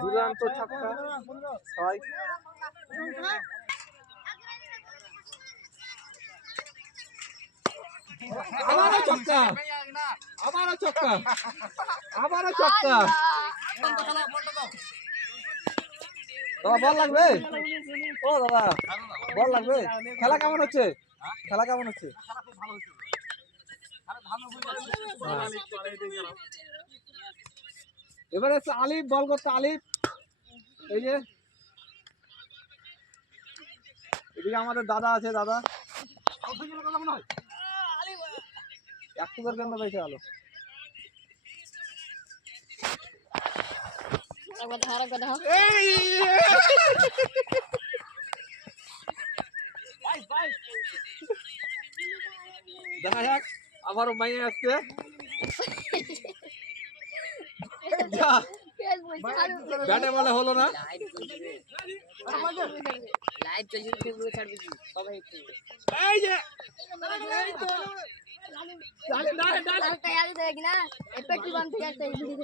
দুর্দান্ত ছক্কা ছয়। আবারও ছক্কা, আবারও ছক্কা, আবারও ছক্কা। দাদা বল লাগবে? ও দাদা বল লাগবে? খেলা কেমন হচ্ছে? খেলা কেমন হচ্ছে? এবারে আলিফ বল করতে। আলিফ এই যে এদিকে আমাদের দাদা আছে। দাদা একটু করে কেন বেঁচে গেল? দেখা যাক আবারও মাইয়ে আসছে। ব্যাটে বলে হলো না। লাইভ চলছে ফেসবুকে ছাড়বি কি সবাই একটু এই যে ডালে ডালে ডালে তাই আজ দেখি না এপেটি বান থেকে একটা ভিডিও